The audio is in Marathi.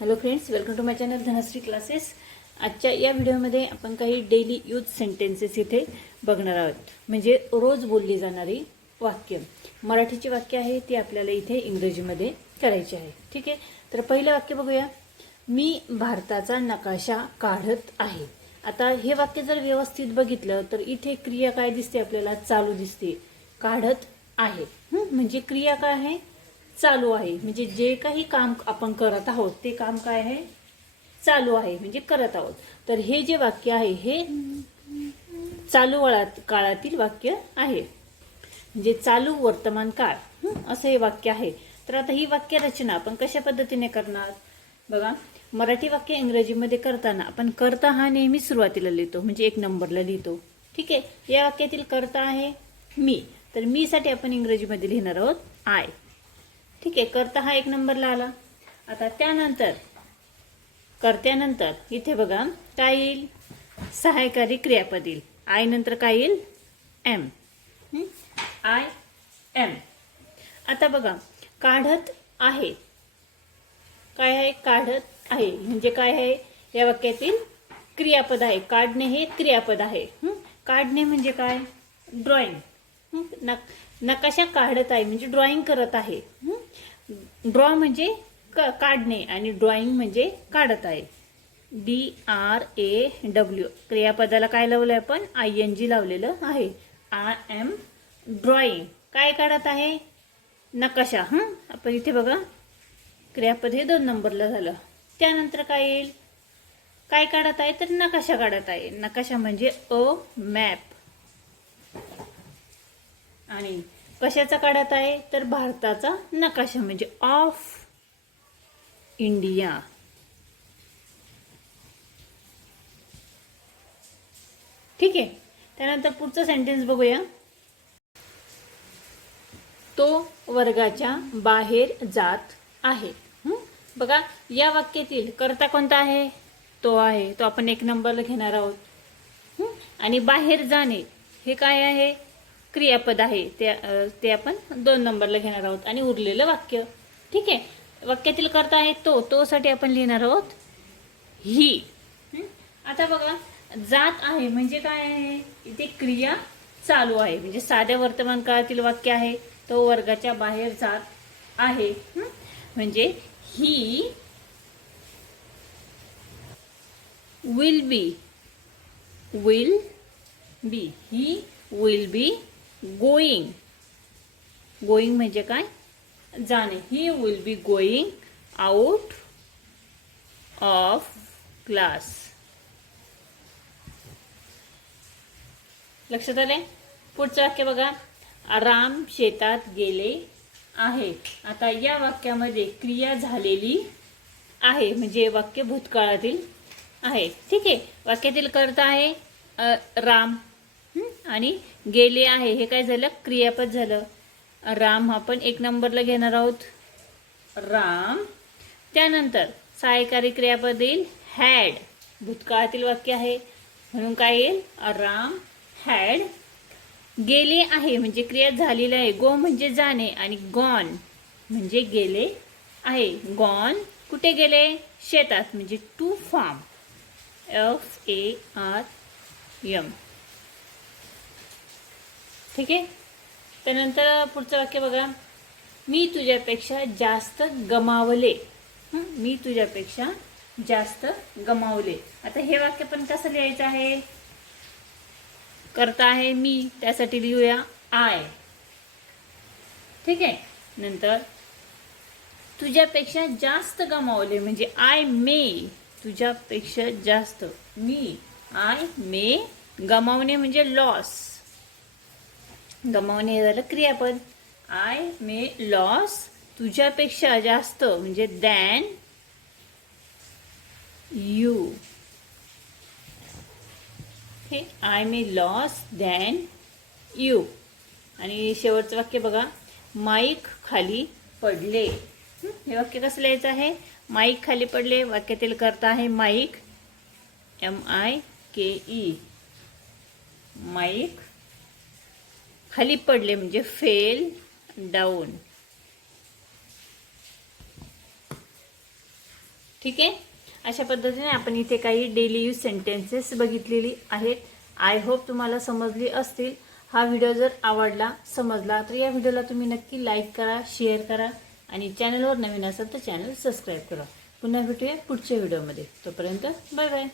Hello friends welcome to my channel Dhanashree classes आजच्या या व्हिडिओमध्ये आपण काही डेली यूज सेंटेन्सेस इथे बघणार आहोत. म्हणजे रोज बोलली जाणारी वाक्य. मराठीची वाक्य आहे ती आपल्याला इथे इंग्रजीमध्ये करायची आहे. ठीक आहे? तर पहिलं वाक्य बघूया. मी भारताचा नकाशा काढत आहे. आता हे वाक्य जर व्यवस्थित बघितलं तर इथे क्रिया काय दिसते आपल्याला? चालू दिसते. काढत आहे. म्हणजे क्रिया काय आहे? चालू आहे. म्हणजे जे काही काम आपण करत आहोत ते काम काय आहे? चालू आहे म्हणजे करत आहोत. तर हे जे वाक्य आहे हे चालू वळात काळातील वाक्य आहे. म्हणजे चालू वर्तमान काळ. असं हे वाक्य आहे. तर आता ही वाक्य रचना आपण कशा पद्धतीने करणार? बघा मराठी वाक्य इंग्रजीमध्ये करताना आपण करता हा नेहमी सुरुवातीला लिहितो. म्हणजे एक नंबरला लिहितो. ठीक आहे? या वाक्यातील करता आहे मी. तर मीसाठी आपण इंग्रजीमध्ये लिहिणार आहोत आय. ठीक आहे करता हा एक नंबरला आला आता त्यानंतर करत्यानंतर इथे बघा काय येईल? सहायकारी क्रियापद येईल. आय नंतर काय येईल? एम. I M. आता बघा काढत आहे. काय आहे? काढत आहे. म्हणजे काय आहे? या वाक्यातील क्रियापद आहे. काढणे हे क्रियापद आहे. काढणे म्हणजे काय? ड्रॉइंग. नक नकाशा काढत आहे. म्हणजे ड्रॉइंग करत आहे. ड्रॉ म्हणजे क- काढणे आणि ड्रॉइंग म्हणजे काढत आहे. डी आर ए डब्ल्यू क्रियापदाला काय लावलं आहे आपण? आय एन जी लावलेलं आहे. आय एम ड्रॉइंग काय काढत आहे? नकाशा हं? आपण इथे बघा. क्रियापद हे दोन नंबरला झालं. त्यानंतर काय येईल? काय काढत आहे? तर नकाशा काढत आहे. नकाशा म्हणजे अ मॅप आणि कशाचा काढत आहे? तर भारताचा नकाशा म्हणजे ऑफ इंडिया. ठीक आहे. त्यानंतर पुढचं सेंटेन्स बघूया. तो वर्गाच्या बाहेर जात आहे. बघा या वाक्यातील कर्ता कोणता आहे? तो आहे. तो आपण एक नंबरला घेणार आहोत. आणि बाहेर जाणे हे काय आहे? क्रियापद आहे ते ते आपण दोन नंबरला घेणार आहोत. आणि उरलेलं वाक्य. ठीक आहे? वाक्यातील करता आहे तो. तो साठी आपण लिहिणार आहोत ही. आता बघा जात आहे म्हणजे काय आहे? इथे क्रिया चालू आहे. म्हणजे साध्या वर्तमान काळातील वाक्य आहे. तो वर्गाच्या बाहेर जात आहे. म्हणजे he will be will be he will be going. Going म्हणजे काय? जाणे. He will be going out of class लक्षात आले पुढचं वाक्य बघा. राम शेतात गेले आहे. आता या वाक्यामध्ये क्रिया झालेली आहे. म्हणजे वाक्य भूतकाळातील आहे. ठीक आहे. वाक्यातील करता आहे राम. आणि गेले आहे. हे काय झालं? क्रियापद झालं. राम आपण एक नंबरला घेणार आहोत. राम. त्यानंतर सहायकारी क्रियापद येईल. हॅड भूतकाळातील वाक्य आहे. म्हणून काय येईल? राम. हॅड गेले आहे म्हणजे क्रिया झालेली आहे. गो म्हणजे जाणे आणि गॉन म्हणजे गेले आहे. गॉन कुठे गेले? शेतात म्हणजे to farm F A R M ठीक आहे? त्यानंतर पुढचं वाक्य बघा. मी तुझ्यापेक्षा जास्त गमावले. मी तुझ्यापेक्षा जास्त गमावले. आता हे वाक्य पण कसं लिहायचं आहे? करता आहे मी त्यासाठी लिहूया आय. ठीक आहे? नंतर तुझ्यापेक्षा जास्त गमावले म्हणजे आय मे. तुझ्यापेक्षा जास्त मी आय मे गमावणे म्हणजे लॉस गमावणे हे झालं क्रियापद आय मे लॉस तुझ्यापेक्षा जास्त म्हणजे दॅन यू हे I may loss than you आणि शेवटचं वाक्य बघा. माईक खाली पडले. हे? वाक्य कसं लिहायचं आहे? माईक खाली पडले वाक्यातील करता आहे mike M I K E mike खाली पडले म्हणजे फेल डाऊन. ठीक आहे? अशा पद्धतीने आपण इथे काही डेली यूज सेंटेन्सेस बघितलेली आहेत. आय होप तुम्हाला समजली असतील. हा व्हिडिओ जर आवडला समजला तर या व्हिडिओला तुम्ही नक्की लाईक करा शेअर करा आणि चॅनलवर नवीन असाल तर चॅनल सबस्क्राईब करा. पुन्हा भेटूया पुढच्या व्हिडिओमध्ये तोपर्यंत बाय बाय